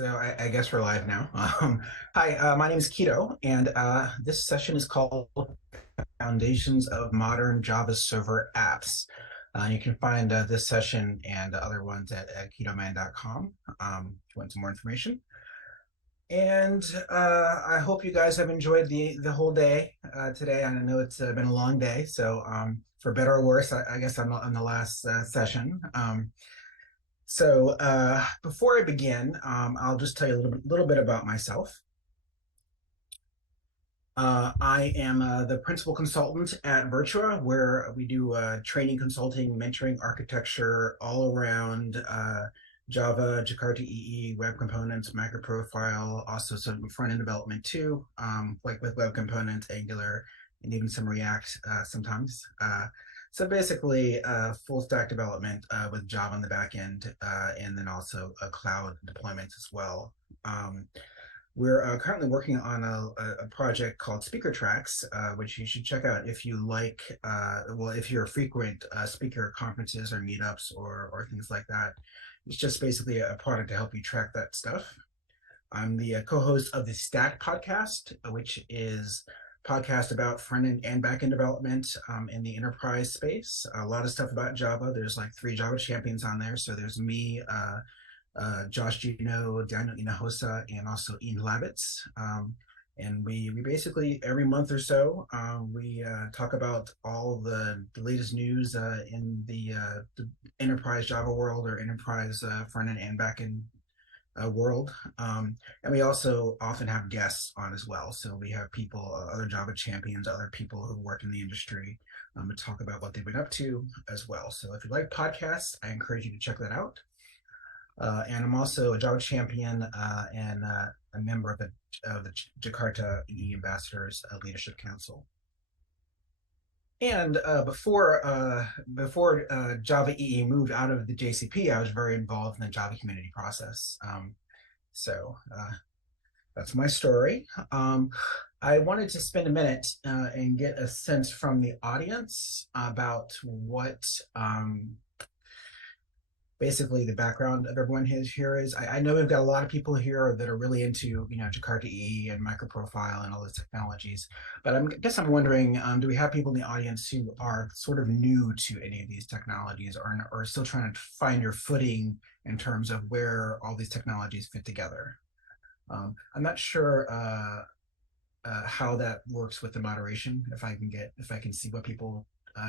So I guess we're live now. Hi, my name is Keto, and this session is called Foundations of Modern Java Server Apps. You can find this session and other ones at ketoman.com if you want some more information. And I hope you guys have enjoyed the whole day today. I know it's been a long day, so for better or worse, I guess I'm on the last session. So before I begin, I'll just tell you a little bit about myself. I am the principal consultant at Virtua, where we do training, consulting, mentoring, architecture all around Java, Jakarta EE, web components, microprofile, also some front-end development too, like with web components, Angular, and even some React sometimes. So basically, full stack development with Java on the back end, and then also cloud deployments as well. We're currently working on a project called Speaker Tracks, which you should check out if you like, well, if you're a frequent speaker conferences or meetups or things like that. It's just basically a product to help you track that stuff. I'm the co-host of the Stack podcast, which is podcast about front-end and back-end development in the enterprise space. A lot of stuff about Java. There's like 3 Java champions on there. So there's me, Josh Gino, Daniel Inahosa, and also Ian Lavitz. And we basically, every month or so, we talk about all the latest news in the enterprise Java world or enterprise front-end and back-end world. And we also often have guests on as well. So we have people, other Java champions, other people who work in the industry to talk about what they've been up to as well. So if you like podcasts, I encourage you to check that out. And I'm also a Java champion and a member of the Jakarta EE Ambassadors Leadership Council. And before Java EE moved out of the JCP, I was very involved in the Java community process. So that's my story. I wanted to spend a minute and get a sense from the audience about what basically the background of everyone here is. I know we've got a lot of people here that are really into, Jakarta EE and microprofile and all those technologies. But I guess I'm wondering, do we have people in the audience who are sort of new to any of these technologies or still trying to find your footing in terms of where all these technologies fit together? I'm not sure how that works with the moderation, if I can see what people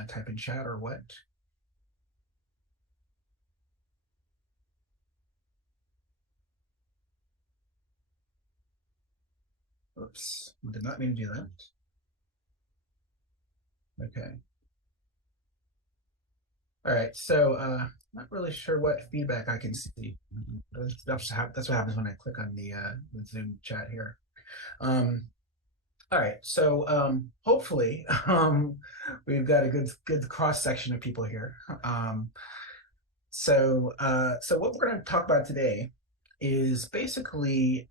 type in chat or what. Oops, did not mean to do that. Okay. All right, so not really sure what feedback I can see. That's what happens when I click on the Zoom chat here. All right, so hopefully we've got a good cross section of people here. So what we're going to talk about today is basically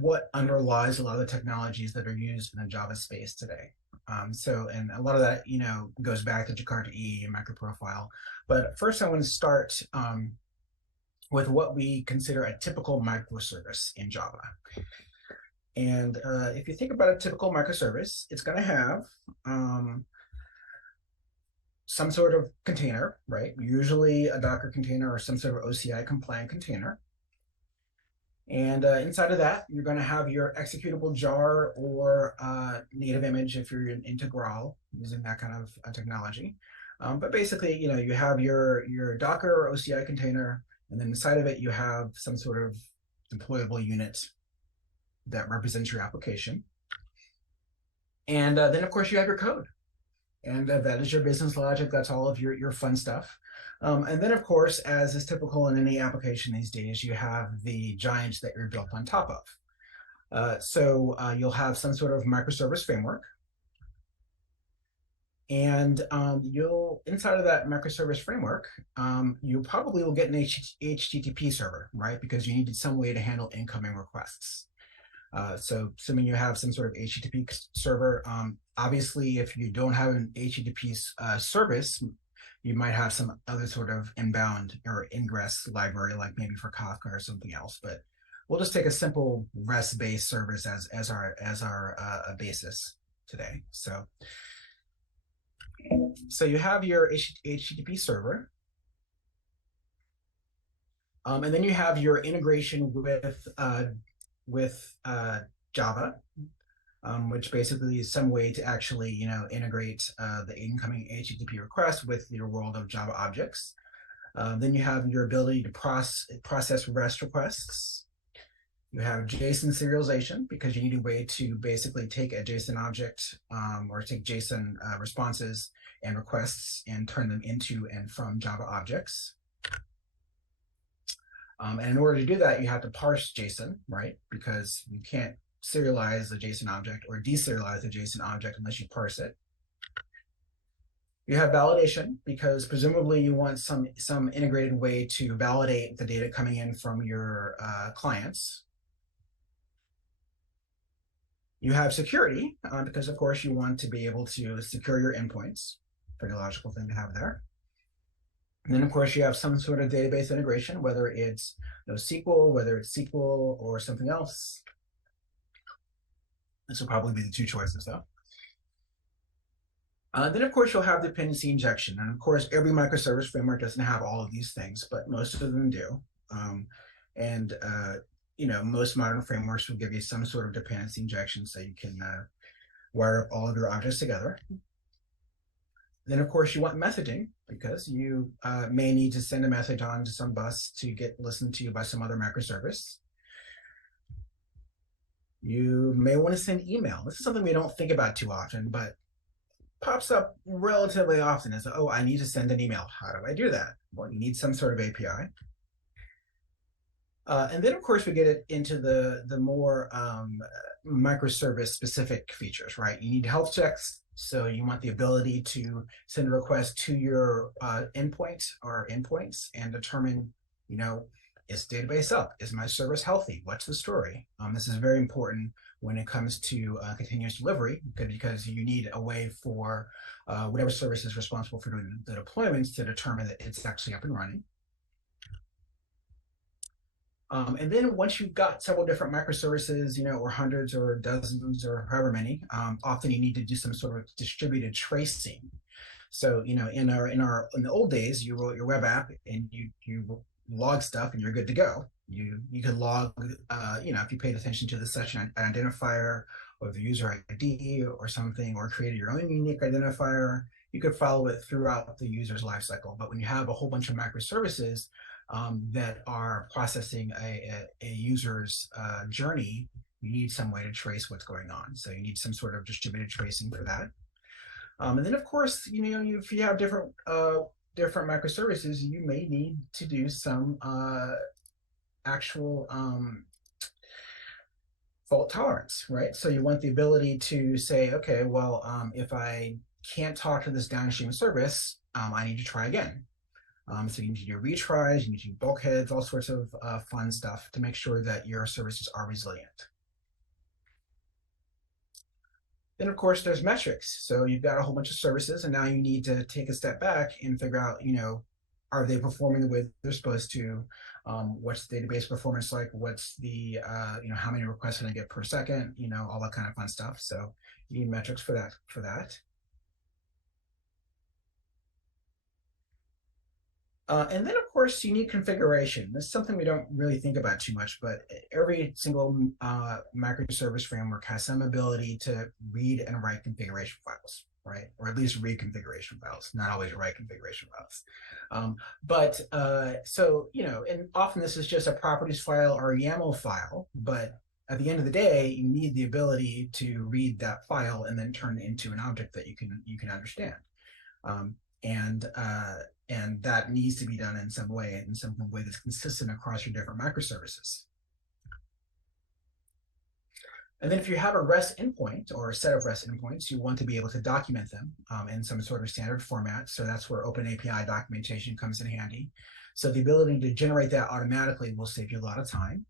what underlies a lot of the technologies that are used in the Java space today. And a lot of that, goes back to Jakarta EE and microprofile. But first I want to start with what we consider a typical microservice in Java. And if you think about a typical microservice, it's going to have some sort of container, right? Usually a Docker container or some sort of OCI compliant container. And inside of that, you're going to have your executable jar or native image if you're in Integral using that kind of technology. But basically, you have your Docker or OCI container, and then inside of it, you have some sort of deployable unit that represents your application. And then, of course, you have your code. And that is your business logic. That's all of your fun stuff. And then, of course, as is typical in any application these days, you have the giants that you're built on top of. So you'll have some sort of microservice framework. And inside of that microservice framework, you probably will get an HTTP server, right? Because you need some way to handle incoming requests. So assuming you have some sort of HTTP server, obviously, if you don't have an HTTP service, you might have some other sort of inbound or ingress library, like maybe for Kafka or something else. But we'll just take a simple REST-based service as our basis today. So you have your HTTP server, and then you have your integration with Java, which basically is some way to actually integrate the incoming HTTP request with your world of Java objects. Then you have your ability to process REST requests. You have JSON serialization, because you need a way to basically take a JSON object or take JSON responses and requests and turn them into and from Java objects. And in order to do that, you have to parse JSON, right? Because you can't serialize a JSON object or deserialize a JSON object unless you parse it. You have validation, because presumably you want some integrated way to validate the data coming in from your clients. You have security, because of course you want to be able to secure your endpoints. Pretty logical thing to have there. And then of course you have some sort of database integration, whether it's NoSQL, whether it's SQL or something else. This will probably be the two choices though. Then of course you'll have dependency injection. And of course every microservice framework doesn't have all of these things, but most of them do. Most modern frameworks will give you some sort of dependency injection so you can wire up all of your objects together. Then of course you want messaging, because you may need to send a message on to some bus to get listened to by some other microservice. You may want to send email. This is something we don't think about too often, but pops up relatively often as, oh, I need to send an email. How do I do that? Well, you need some sort of API. And then, of course, we get it into the more microservice specific features, right? You need health checks. So you want the ability to send a request to your endpoint or endpoints and determine, is the database up? Is my service healthy? What's the story? This is very important when it comes to continuous delivery, because you need a way for whatever service is responsible for doing the deployments to determine that it's actually up and running. And then once you've got several different microservices, or hundreds or dozens or however many, often you need to do some sort of distributed tracing. So, in the old days, you wrote your web app and you log stuff and you're good to go. You could log, if you paid attention to the session identifier or the user ID or something, or created your own unique identifier, you could follow it throughout the user's lifecycle. But when you have a whole bunch of microservices that are processing a user's journey, you need some way to trace what's going on. So you need some sort of distributed tracing for that. And then, of course, if you have different microservices, you may need to do some actual fault tolerance, right? So you want the ability to say, okay, well, if I can't talk to this downstream service, I need to try again. So you need to do retries, you need to do bulkheads, all sorts of fun stuff to make sure that your services are resilient. Then, of course, there's metrics. So you've got a whole bunch of services, and now you need to take a step back and figure out, are they performing the way they're supposed to? What's the database performance like? What's the, how many requests can I get per second? All that kind of fun stuff. So you need metrics for that. And then, of course, you need configuration. This is something we don't really think about too much, but every single microservice framework has some ability to read and write configuration files, right? Or at least read configuration files, not always write configuration files. And often this is just a properties file or a YAML file, but at the end of the day, you need the ability to read that file and then turn it into an object that you can understand. And that needs to be done in some way that's consistent across your different microservices. And then if you have a REST endpoint or a set of REST endpoints, you want to be able to document them in some sort of standard format. So that's where OpenAPI documentation comes in handy. So the ability to generate that automatically will save you a lot of time.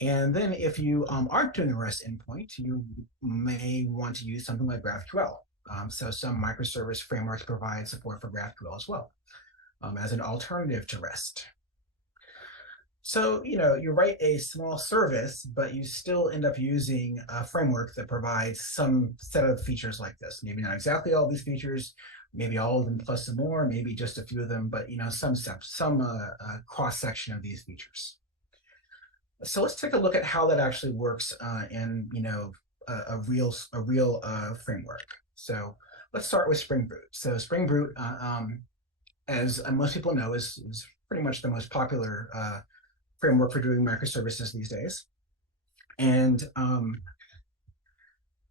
And then if you aren't doing a REST endpoint, you may want to use something like GraphQL. So some microservice frameworks provide support for GraphQL as well, as an alternative to REST. So, you write a small service, but you still end up using a framework that provides some set of features like this. Maybe not exactly all these features, maybe all of them plus some more, maybe just a few of them, but some steps, some cross-section of these features. So let's take a look at how that actually works in a real framework. So let's start with Spring Boot. So Spring Boot, as most people know, is pretty much the most popular framework for doing microservices these days. And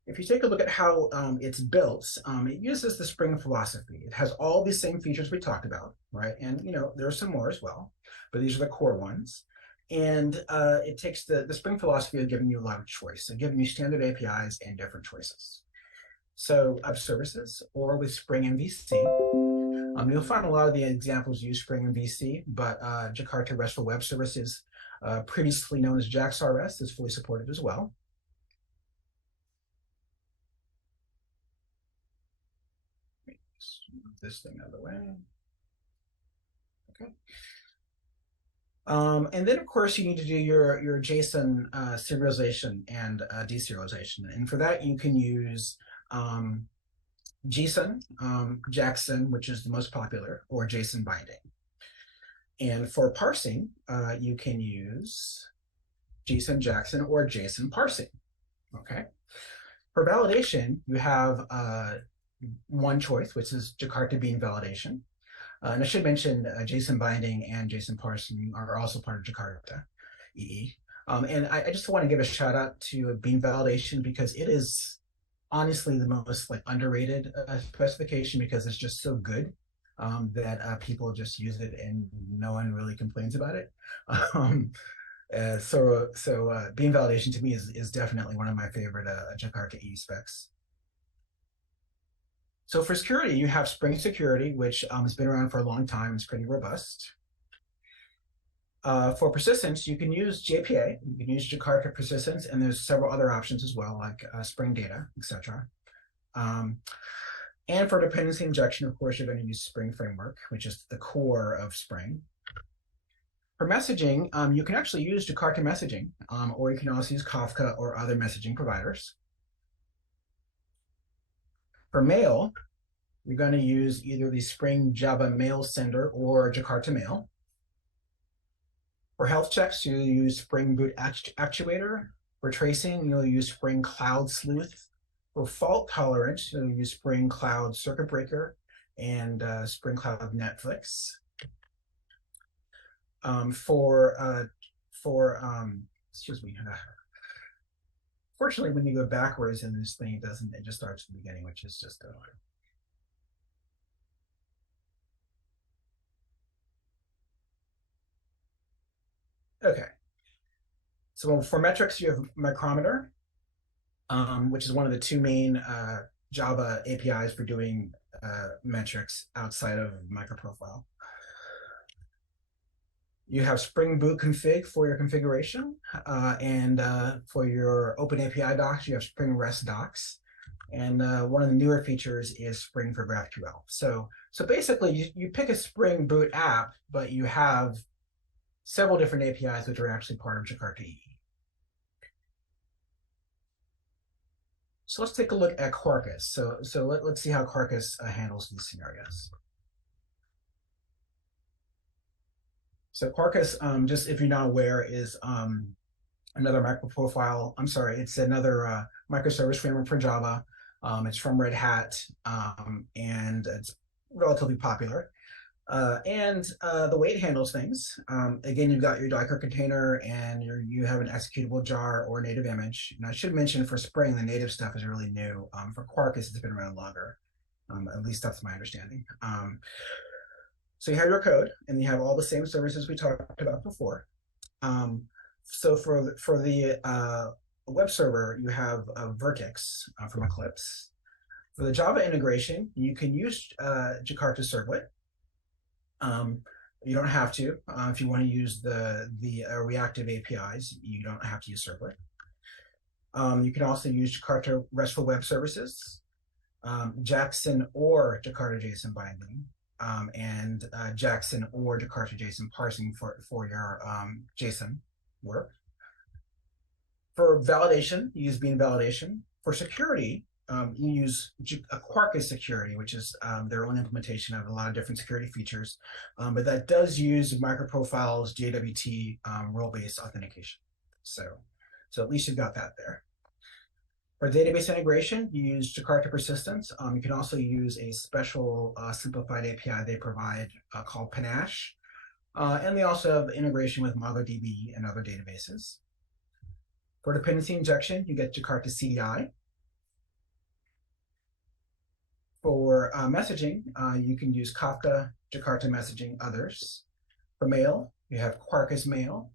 if you take a look at how it's built, it uses the Spring philosophy. It has all these same features we talked about, right? And there are some more as well, but these are the core ones. And it takes the Spring philosophy of giving you a lot of choice, and giving you standard APIs and different choices. So web services, or with Spring MVC, you'll find a lot of the examples use Spring MVC, but Jakarta RESTful Web Services, previously known as JaksRS, is fully supported as well. Let's move this thing out of the way. Okay. And then, of course, you need to do your JSON serialization and deserialization. And for that, you can use JSON, Jackson, which is the most popular, or JSON binding. And for parsing, you can use JSON Jackson or JSON parsing. Okay. For validation, you have one choice, which is Jakarta Bean validation. And I should mention JSON binding and JSON parsing are also part of Jakarta EE. And I just want to give a shout out to Bean validation, because it is honestly the most underrated specification, because it's just so good that people just use it and no one really complains about it. So Bean validation to me is definitely one of my favorite Jakarta EE specs. So for security, you have Spring Security, which has been around for a long time. It's pretty robust. For persistence, you can use JPA, you can use Jakarta Persistence, and there's several other options as well, like Spring Data, etc. And for dependency injection, of course, you're going to use Spring Framework, which is the core of Spring. For messaging, you can actually use Jakarta Messaging, or you can also use Kafka or other messaging providers. For mail, you're going to use either the Spring Java Mail Sender or Jakarta Mail. For health checks, you use Spring Boot Actuator. For tracing, you'll use Spring Cloud Sleuth. For fault tolerance, you'll use Spring Cloud Circuit Breaker and Spring Cloud Netflix. Excuse me. Fortunately, when you go backwards in this thing, it just starts at the beginning, which is just annoying. Okay. So for metrics, you have Micrometer, which is one of the two main Java APIs for doing metrics outside of MicroProfile. You have Spring Boot config for your configuration, and for your Open API docs, you have Spring REST docs. And one of the newer features is Spring for GraphQL. So basically, you pick a Spring Boot app, but you have several different APIs which are actually part of Jakarta EE. So let's take a look at Quarkus. So let's see how Quarkus handles these scenarios. So Quarkus, just if you're not aware, is another MicroProfile. I'm sorry, it's another microservice framework for Java. It's from Red Hat, and it's relatively popular. And the way it handles things, again, you've got your Docker container, and you have an executable jar or native image. And I should mention, for Spring, the native stuff is really new. For Quarkus, it's been around longer. At least that's my understanding. So you have your code, and you have all the same services we talked about before. So for the web server, you have Vertex from Eclipse. For the Java integration, you can use Jakarta Servlet. You don't have to. If you want to use the reactive APIs, you don't have to use Servlet. You can also use Jakarta RESTful Web Services. Jackson or Jakarta JSON binding, and Jackson or Jakarta JSON parsing for your JSON work. For validation, you use bean validation. For security, you use Quarkus security, which is their own implementation of a lot of different security features, but that does use MicroProfile's JWT role-based authentication. So at least you've got that there. For database integration, you use Jakarta Persistence. You can also use a special simplified API they provide called Panache. And they also have integration with MongoDB and other databases. For dependency injection, you get Jakarta CDI. For messaging, you can use Kafka, Jakarta Messaging, others. For mail, you have Quarkus Mail.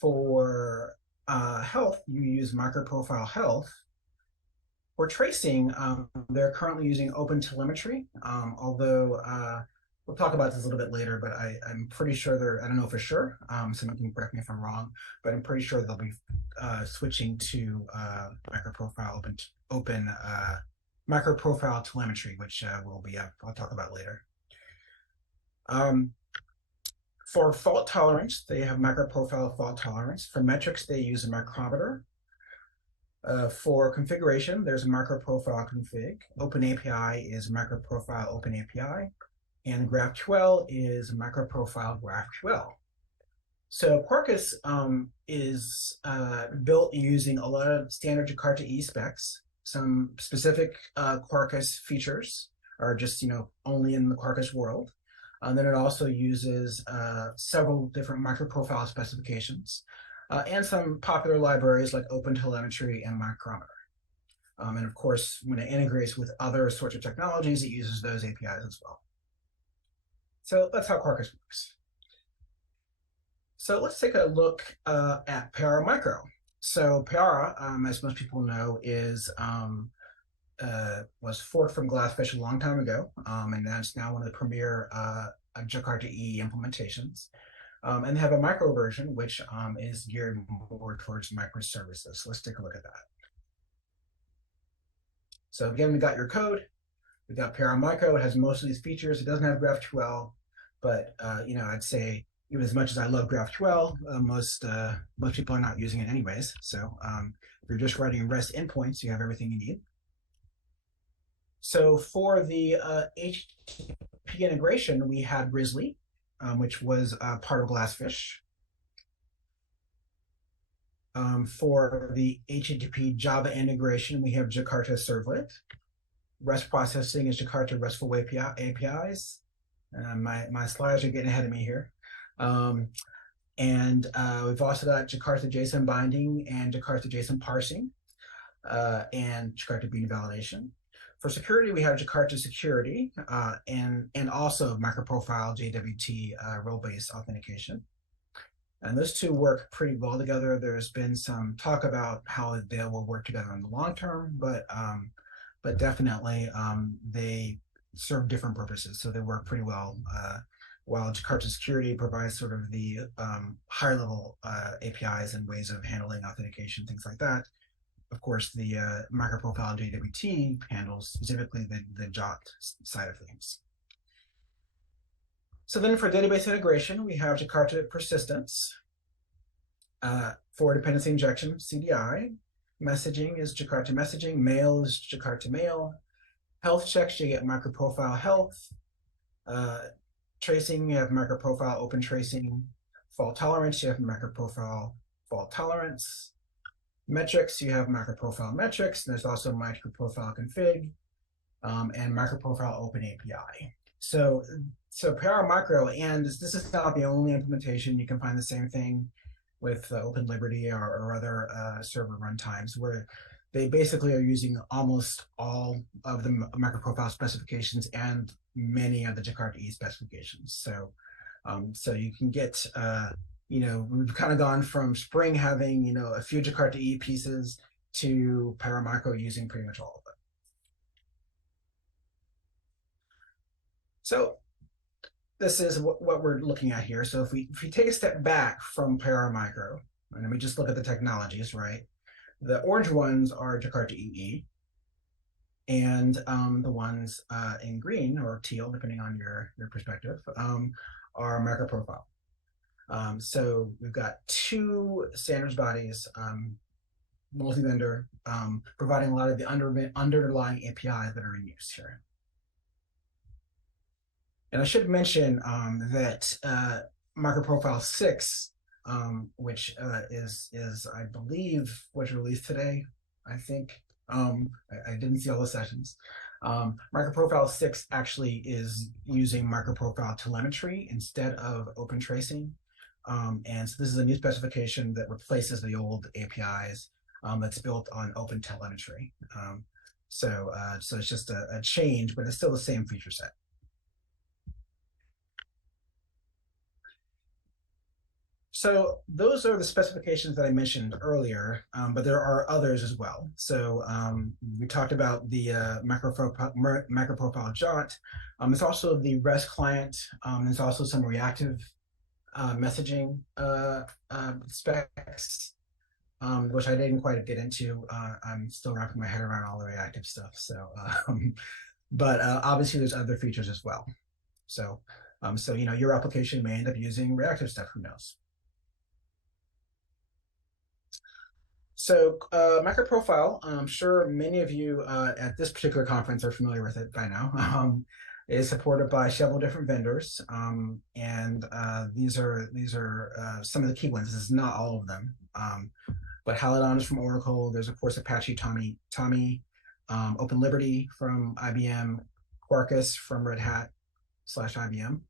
For health, you use MicroProfile Health. For tracing, they're currently using OpenTelemetry, although we'll talk about this a little bit later, but I'm pretty sure I don't know for sure, someone can correct me if I'm wrong, but I'm pretty sure they'll be switching to MicroProfile Telemetry, which I'll talk about later. For fault tolerance, they have MicroProfile fault tolerance. For metrics, they use a micrometer. For configuration, there's a MicroProfile config. OpenAPI is MicroProfile OpenAPI. And GraphQL is MicroProfile GraphQL. So Quarkus is built using a lot of standard Jakarta EE specs. Some specific Quarkus features are just only in the Quarkus world. And then it also uses several different MicroProfile specifications and some popular libraries like OpenTelemetry and Micrometer. And of course, when it integrates with other sorts of technologies, it uses those APIs as well. So that's how Quarkus works. So let's take a look at Para Micro. So Para, as most people know, was forked from Glassfish a long time ago, and that's now one of the premier Jakarta EE implementations. And they have a micro version, which is geared more towards microservices. So let's take a look at that. So again, we got your code. We got Para Micro. It has most of these features. It doesn't have GraphQL, but I'd say even as much as I love GraphQL, most people are not using it anyways. So if you're just writing REST endpoints, you have everything you need. So for the HTTP integration, we had Grizzly, which was part of Glassfish. For the HTTP Java integration, we have Jakarta Servlet. REST processing is Jakarta RESTful APIs. My slides are getting ahead of me here. And we've also got Jakarta JSON binding and Jakarta JSON parsing and Jakarta bean validation. For security, we have Jakarta Security and also MicroProfile JWT role-based authentication. And those two work pretty well together. There's been some talk about how they will work together in the long term, but definitely they serve different purposes. So they work pretty well. While Jakarta Security provides sort of the higher level APIs and ways of handling authentication, things like that. Of course, the MicroProfile JWT handles specifically the JOT side of things. So then for database integration, we have Jakarta Persistence. For dependency injection, CDI. Messaging is Jakarta Messaging. Mail is Jakarta Mail. Health checks, you get MicroProfile Health. Tracing, you have MicroProfile Open Tracing. Fault tolerance, you have MicroProfile Fault Tolerance. Metrics, you have MicroProfile Metrics. And there's also MicroProfile Config and MicroProfile Open API. So Para Micro, and this is not the only implementation. You can find the same thing with Open Liberty or other server runtimes, where they basically are using almost all of the MicroProfile specifications and many of the Jakarta EE specifications. So you can get, we've kind of gone from Spring having, a few Jakarta EE pieces to Para Micro using pretty much all of them. So this is what we're looking at here. So if we take a step back from Para Micro, and we just look at the technologies, right? The orange ones are Jakarta EE. and the ones in green or teal, depending on your perspective, are microprofile. So we've got two standards bodies, multi-vendor, providing a lot of the underlying APIs that are in use here. And I should mention that microprofile 6, which is I believe was released today, I think. I didn't see all the sessions. Microprofile 6 actually is using microprofile telemetry instead of open tracing. And so this is a new specification that replaces the old APIs that's built on open telemetry. So it's just a change, but it's still the same feature set. So those are the specifications that I mentioned earlier, but there are others as well. So we talked about the microprofile JOT. There's also the REST client. There's also some reactive messaging specs, which I didn't quite get into. I'm still wrapping my head around all the reactive stuff. So, but obviously there's other features as well. So, your application may end up using reactive stuff. Who knows? So microprofile, I'm sure many of you at this particular conference are familiar with it by now. Is supported by several different vendors, and these are some of the key ones. This is not all of them, but Halidon is from Oracle. There's of course Apache Tommy, Open Liberty from IBM, Quarkus from Red Hat / IBM,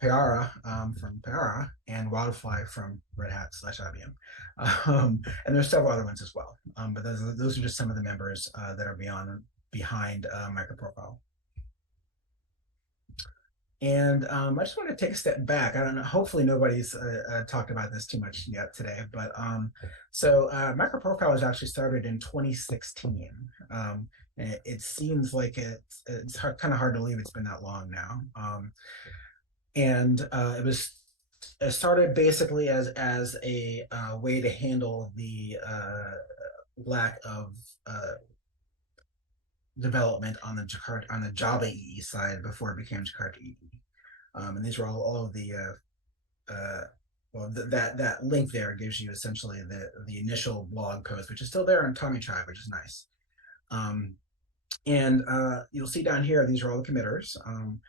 Payara from Payara, and Wildfly from Red Hat / IBM. And there's several other ones as well. But those are just some of the members that are behind microprofile. And I just want to take a step back. I don't know, hopefully nobody's talked about this too much yet today, but so microprofile was actually started in 2016. It seems like it's kind of hard to believe it's been that long now. And it started basically as a way to handle the lack of development on the Java EE side before it became Jakarta EE. And these are all of the that link there gives you essentially the initial blog post, which is still there on Tommy Tribe, which is nice. And you'll see down here, these are all the committers.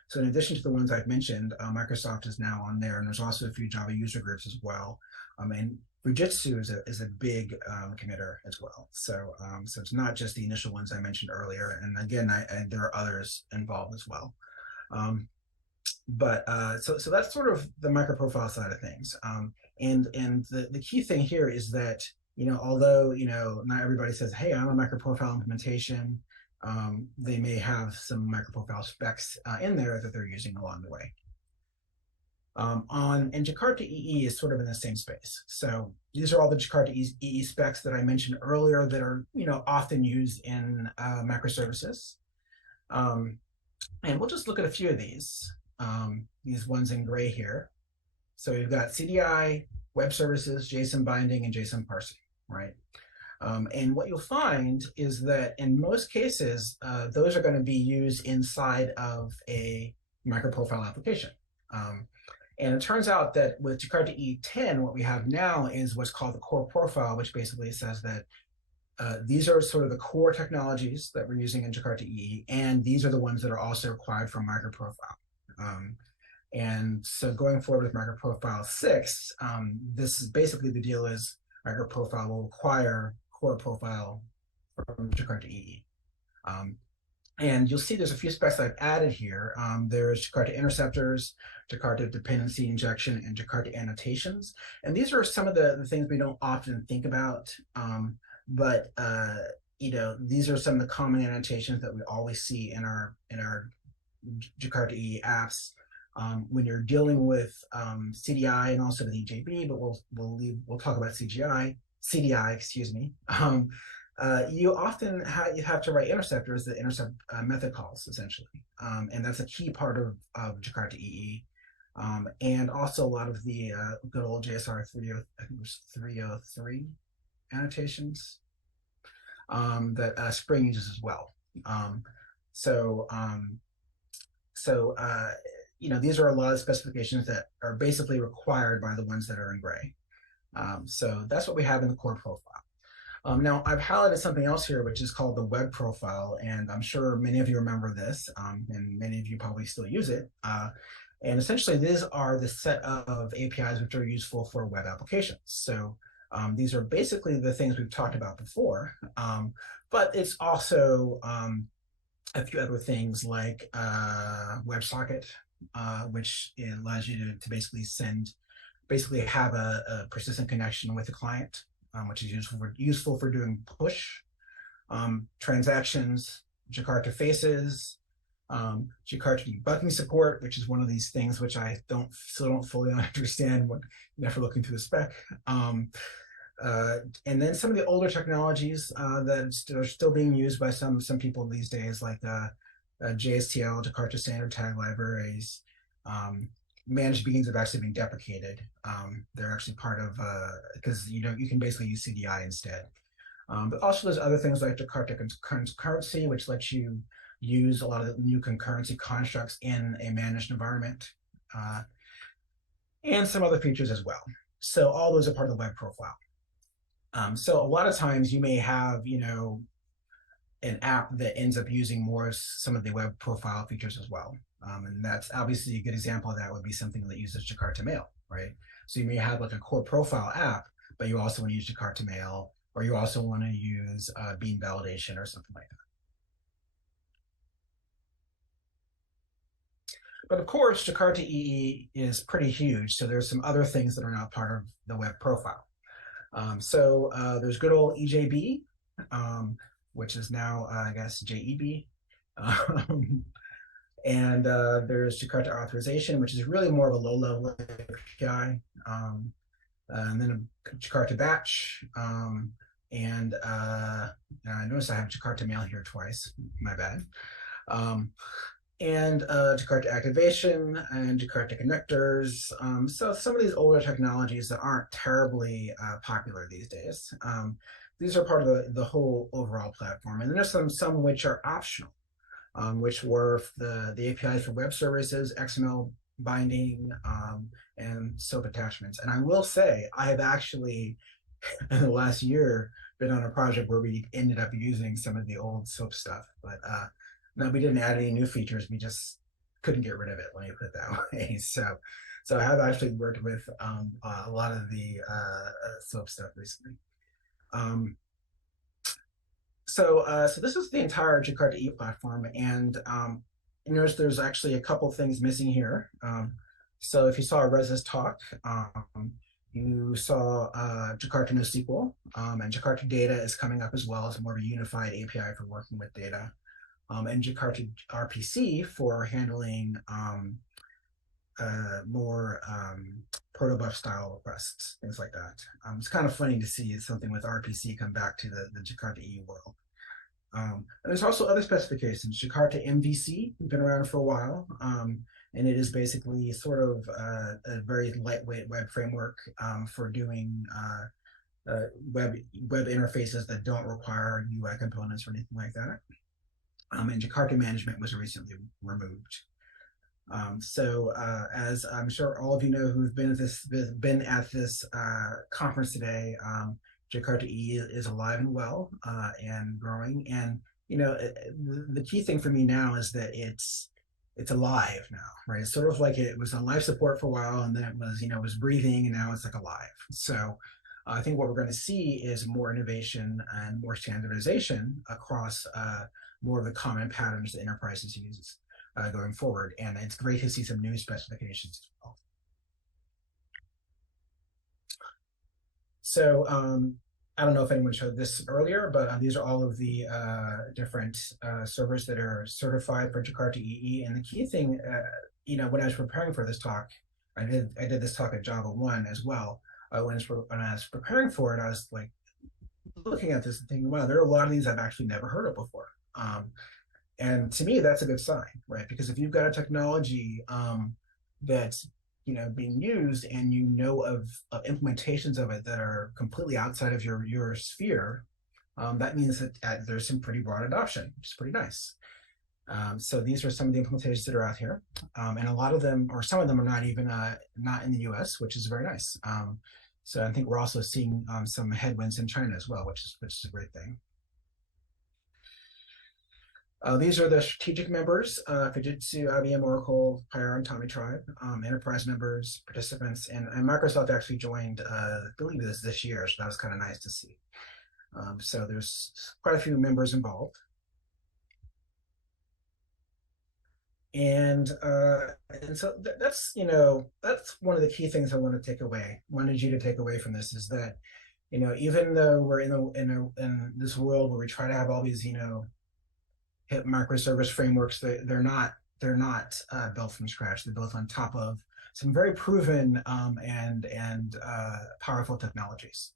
So in addition to the ones I've mentioned, Microsoft is now on there, and there's also a few Java user groups as well. And Fujitsu is a big committer as well. So it's not just the initial ones I mentioned earlier. And again, there are others involved as well. So that's sort of the microprofile side of things. And the key thing here is that, although, not everybody says, hey, I'm a microprofile implementation, they may have some microprofile specs in there that they're using along the way. And Jakarta EE is sort of in the same space. So these are all the Jakarta EE specs that I mentioned earlier that are, often used in microservices. And we'll just look at a few of these ones in gray here. So we've got CDI, web services, JSON binding, and JSON parsing, right? And what you'll find is that in most cases, those are going to be used inside of a microprofile application. And it turns out that with Jakarta E10, what we have now is what's called the core profile, which basically says that these are sort of the core technologies that we're using in Jakarta EE, and these are the ones that are also required for microprofile. And so going forward with microprofile 6, this is basically the deal is microprofile will require core profile from Jakarta EE. And you'll see there's a few specs I've added here. There's Jakarta interceptors, Jakarta dependency injection, and Jakarta annotations. And these are some of the things we don't often think about. But these are some of the common annotations that we always see in our Jakarta EE apps. When you're dealing with CDI and also the EJB, but we'll talk about CDI, excuse me. You often have to write interceptors that intercept method calls, essentially. And that's a key part of Jakarta EE. And also a lot of the good old JSR 303 annotations that Spring uses as well. Um, so um, so these are a lot of specifications that are basically required by the ones that are in gray. So that's what we have in the core profile. Now, I've highlighted something else here, which is called the web profile, and I'm sure many of you remember this, and many of you probably still use it. And essentially, these are the set of APIs which are useful for web applications. So these are basically the things we've talked about before, but it's also a few other things like WebSocket, which allows you to basically have a persistent connection with the client, which is useful for doing push, transactions, Jakarta faces, Jakarta debugging support, which is one of these things which I still don't fully understand after looking through the spec. And then some of the older technologies that are still being used by some people these days, like JSTL, Jakarta Standard Tag Libraries. Managed beans have actually been deprecated. They're actually part of, because you can basically use CDI instead. But also there's other things like Jakarta concurrency, which lets you use a lot of the new concurrency constructs in a managed environment, and some other features as well. So all those are part of the web profile. So a lot of times you may have, an app that ends up using some of the web profile features as well. And that's obviously a good example of that would be something that uses Jakarta Mail, right? So you may have like a core profile app, but you also want to use Jakarta Mail, or you also want to use bean validation or something like that. But of course, Jakarta EE is pretty huge, so there's some other things that are not part of the web profile. So there's good old EJB, which is now, I guess, JEB. And there's Jakarta authorization, which is really more of a low-level API. And then a Jakarta batch. And I notice I have Jakarta Mail here twice. My bad. And Jakarta activation and Jakarta connectors. So some of these older technologies that aren't terribly popular these days. These are part of the whole overall platform. And then there's some which are optional, which were the APIs for web services, XML binding, and SOAP attachments. And I will say, I have actually, in the last year, been on a project where we ended up using some of the old SOAP stuff. But no, we didn't add any new features. We just couldn't get rid of it, let me put it that way. So I have actually worked with a lot of the SOAP stuff recently. So this is the entire Jakarta EE platform, and notice there's actually a couple things missing here. So if you saw Reza's talk, you saw Jakarta NoSQL, and Jakarta Data is coming up as well as more of a unified API for working with data, and Jakarta RPC for handling more protobuf style requests, things like that. It's kind of funny to see something with RPC come back to the Jakarta EE world. And there's also other specifications. Jakarta MVC has been around for a while, and it is basically sort of a very lightweight web framework for doing web interfaces that don't require UI components or anything like that. And Jakarta management was recently removed. As I'm sure all of you know who've been at this conference today, Jakarta EE is alive and well and growing. And the key thing for me now is that it's alive now, right? It's sort of like it was on life support for a while, and then it was breathing, and now it's like alive. So I think what we're going to see is more innovation and more standardization across more of the common patterns that enterprises use going forward. And it's great to see some new specifications as well. So I don't know if anyone showed this earlier, but these are all of the different servers that are certified for Jakarta EE. And the key thing, when I was preparing for this talk, I did this talk at JakartaOne as well. When I was preparing for it, I was like looking at this and thinking, wow, there are a lot of these I've actually never heard of before. And to me, that's a good sign, right? Because if you've got a technology that's being used, and of implementations of it that are completely outside of your sphere, that means that there's some pretty broad adoption, which is pretty nice. So these are some of the implementations that are out here, and a lot of them, or some of them, are not even not in the U.S., which is very nice. So I think we're also seeing some headwinds in China as well, which is a great thing. These are the strategic members: Fujitsu, IBM, Oracle, Pioneer, and Tommy Tribe, enterprise members, participants, and Microsoft actually joined, I believe this year, so that was kind of nice to see. So there's quite a few members involved. And so that's that's one of the key things I wanted you to take away from this, is that even though we're in this world where we try to have all these hip microservice frameworks, they're not built from scratch. They're built on top of some very proven and powerful technologies.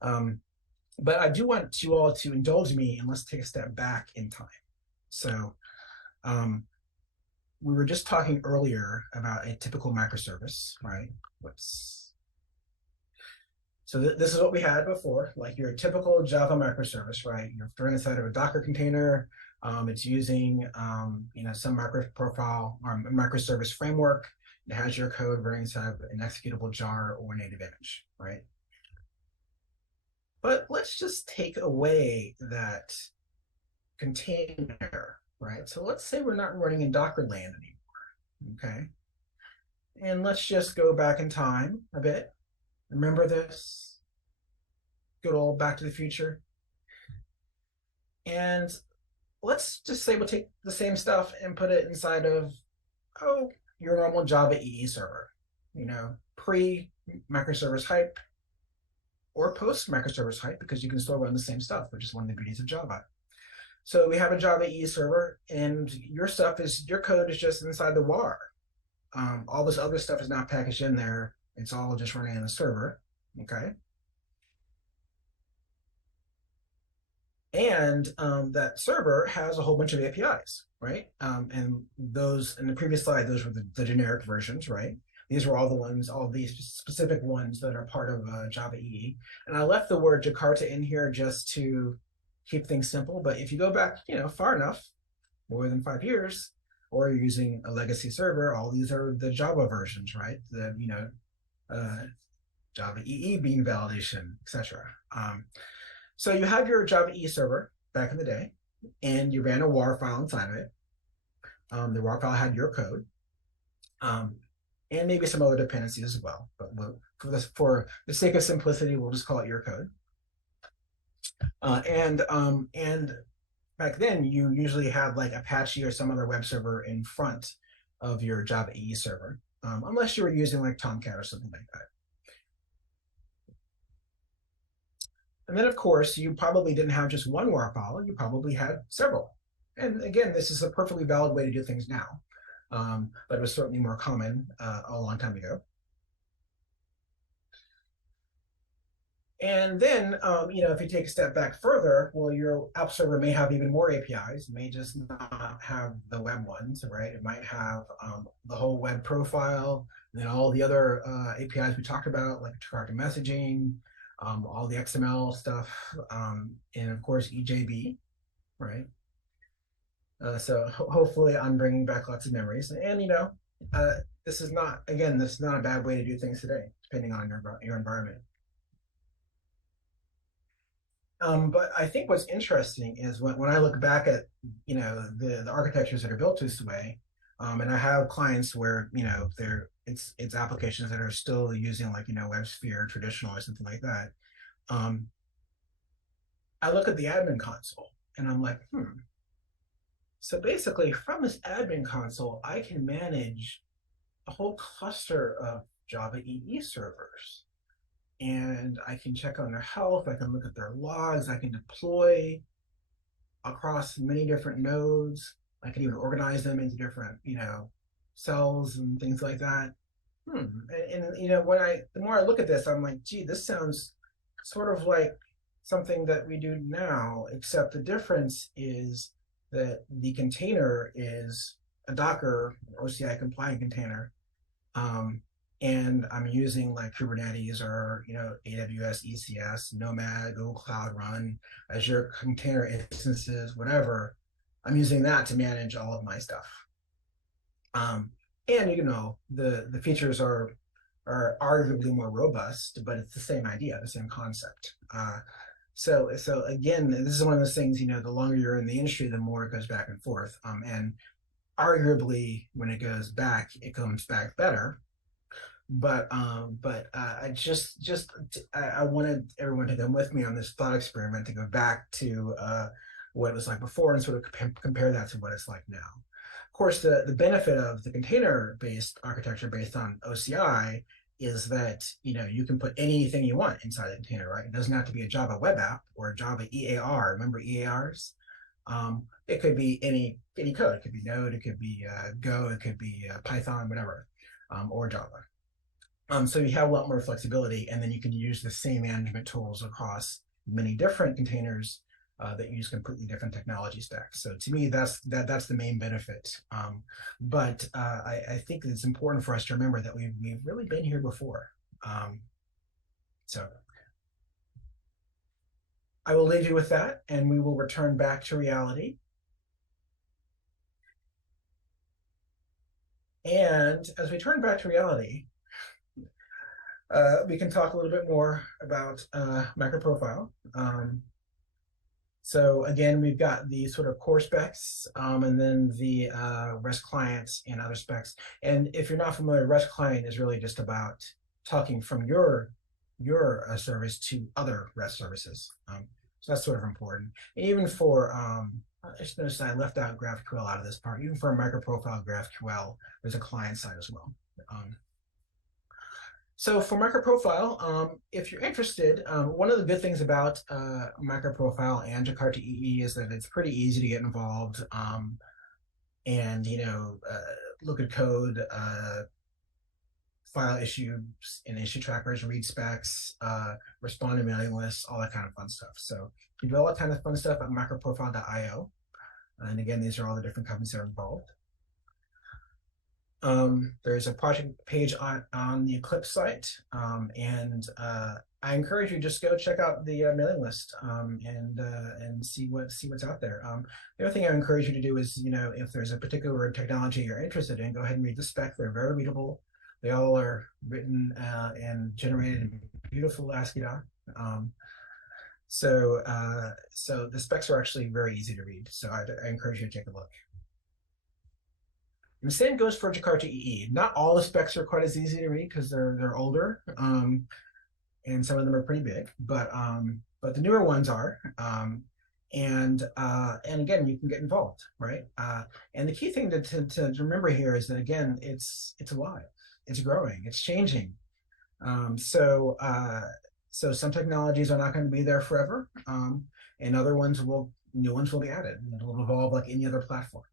But I do want you all to indulge me, and let's take a step back in time. So we were just talking earlier about a typical microservice, right? So this is what we had before, like your typical Java microservice, right? You're throwing inside of a Docker container. It's using some MicroProfile or microservice framework. It has your code running inside of an executable jar or native image, right? But let's just take away that container, right? So let's say we're not running in Docker land anymore, okay? And let's just go back in time a bit. Remember this? Good old Back to the Future. And let's just say we'll take the same stuff and put it inside of, your normal Java EE server, pre-microservice hype or post-microservice hype, because you can still run the same stuff, which is one of the beauties of Java. So we have a Java EE server, and your code is just inside the WAR. All this other stuff is not packaged in there. It's all just running in the server, okay? And that server has a whole bunch of APIs, right? And those, in the previous slide, those were the generic versions, right? These were all these specific ones that are part of Java EE. And I left the word Jakarta in here just to keep things simple. But if you go back, far enough, more than 5 years, or you're using a legacy server, all these are the Java versions, right? The Java EE bean validation, etc. So you have your Java EE server back in the day, and you ran a WAR file inside of it. The WAR file had your code, and maybe some other dependencies as well. But for the sake of simplicity, we'll just call it your code. And back then, you usually had like Apache or some other web server in front of your Java EE server, unless you were using like Tomcat or something like that. And then, of course, you probably didn't have just one WAR file. You probably had several. And again, this is a perfectly valid way to do things now, but it was certainly more common a long time ago. And then, if you take a step back further, well, your app server may have even more APIs. It may just not have the web ones, right? It might have the whole web profile, and then all the other APIs we talked about, like target messaging, all the XML stuff, and of course, EJB, right? So hopefully I'm bringing back lots of memories. And, this is not a bad way to do things today, depending on your environment. But I think what's interesting is when I look back at the architectures that are built this way, and I have clients where it's applications that are still using like WebSphere traditional or something like that. I look at the admin console and I'm like, So basically, from this admin console, I can manage a whole cluster of Java EE servers. And I can check on their health, I can look at their logs, I can deploy across many different nodes. I can even organize them into different, cells and things like that. And the more I look at this, I'm like, gee, this sounds sort of like something that we do now, except the difference is that the container is a Docker OCI compliant container. and I'm using like Kubernetes or AWS ECS, Nomad, Google Cloud Run, Azure container instances, whatever, I'm using that to manage all of my stuff. And the features are arguably more robust, but it's the same idea, the same concept. So again, this is one of those things. The longer you're in the industry, the more it goes back and forth. And arguably, when it goes back, it comes back better. But I wanted everyone to come with me on this thought experiment to go back to what it was like before and sort of compare that to what it's like now. Of course, the benefit of the container-based architecture based on OCI is that you can put anything you want inside the container, right? It doesn't have to be a Java web app or a Java EAR. Remember EARs? It could be any code. It could be Node. It could be Go. It could be Python, whatever, or Java. So you have a lot more flexibility, and then you can use the same management tools across many different containers that use completely different technology stacks. So to me, that's the main benefit. But I think it's important for us to remember that we've really been here before. So I will leave you with that, and we will return back to reality. And as we turn back to reality, we can talk a little bit more about MicroProfile. So again, we've got the sort of core specs, and then the REST clients and other specs. And if you're not familiar, REST client is really just about talking from your service to other REST services. So that's sort of important. And even for, I just noticed I left out GraphQL out of this part. Even for a MicroProfile GraphQL, there's a client side as well. So for MicroProfile, if you're interested, one of the good things about MicroProfile and Jakarta EE is that it's pretty easy to get involved and look at code, file issues and issue trackers, read specs, respond to mailing lists, all that kind of fun stuff. So you do all that kind of fun stuff at microprofile.io. And again, these are all the different companies that are involved. There's a project page on the Eclipse site, and I encourage you just go check out the mailing list and see what's out there. The other thing I encourage you to do is, if there's a particular technology you're interested in, go ahead and read the spec. They're very readable. They all are written and generated in beautiful ASCII doc. So the specs are actually very easy to read. So I encourage you to take a look. And the same goes for Jakarta EE. Not all the specs are quite as easy to read because they're older, and some of them are pretty big. But the newer ones are, and again, you can get involved, right? And the key thing to remember here is that again, it's alive, it's growing, it's changing. So some technologies are not going to be there forever, and new ones will be added. It'll evolve like any other platform.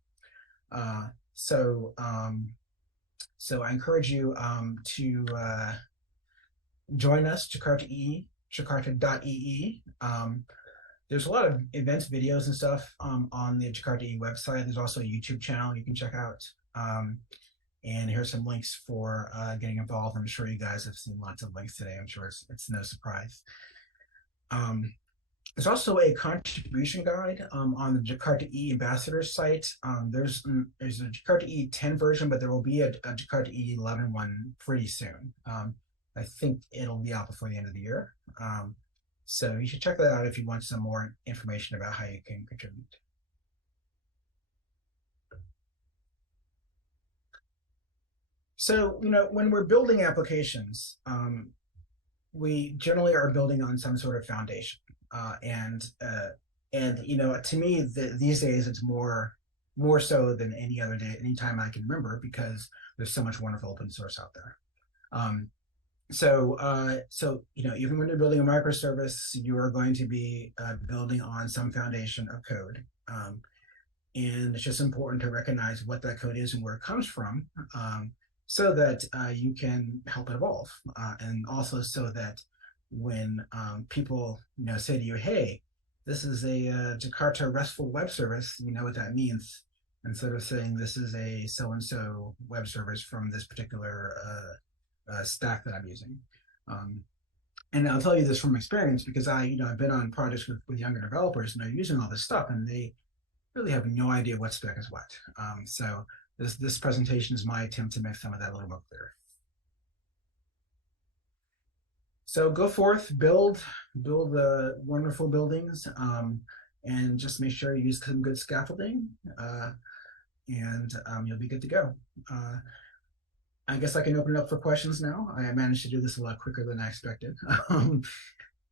So I encourage you to join us, Jakarta EE, Jakarta.ee. There's a lot of events, videos, and stuff on the Jakarta EE website. There's also a YouTube channel you can check out. And here's some links for getting involved. I'm sure you guys have seen lots of links today. I'm sure it's no surprise. There's also a contribution guide on the Jakarta EE ambassadors site. There's a Jakarta EE 10 version, but there will be a Jakarta EE 11 one pretty soon. I think it'll be out before the end of the year. So you should check that out if you want some more information about how you can contribute. So, when we're building applications, we generally are building on some sort of foundation. And to me, these days it's more so than any other day, any time I can remember, because there's so much wonderful open source out there. So even when you're building a microservice, you are going to be building on some foundation of code. And it's just important to recognize what that code is and where it comes from, so that you can help it evolve, and also so that when people say to you, hey, this is a Jakarta RESTful web service, you know what that means, instead of saying this is a so-and-so web service from this particular stack that I'm using. And I'll tell you this from experience because I've been on projects with younger developers and they're using all this stuff and they really have no idea what spec is what. So this presentation is my attempt to make some of that a little more clear. So go forth, build wonderful buildings, and just make sure you use some good scaffolding, and you'll be good to go. I guess I can open it up for questions now. I managed to do this a lot quicker than I expected.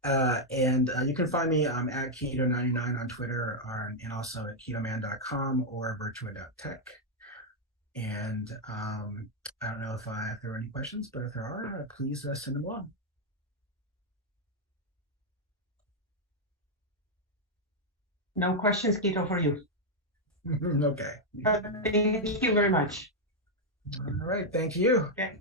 And you can find me at keto99 on Twitter, and also at ketoman.com or virtua.tech. And I don't know if there are any questions, but if there are, please send them along. No questions, Keto, for you. Okay. Thank you very much. All right. Thank you. Okay.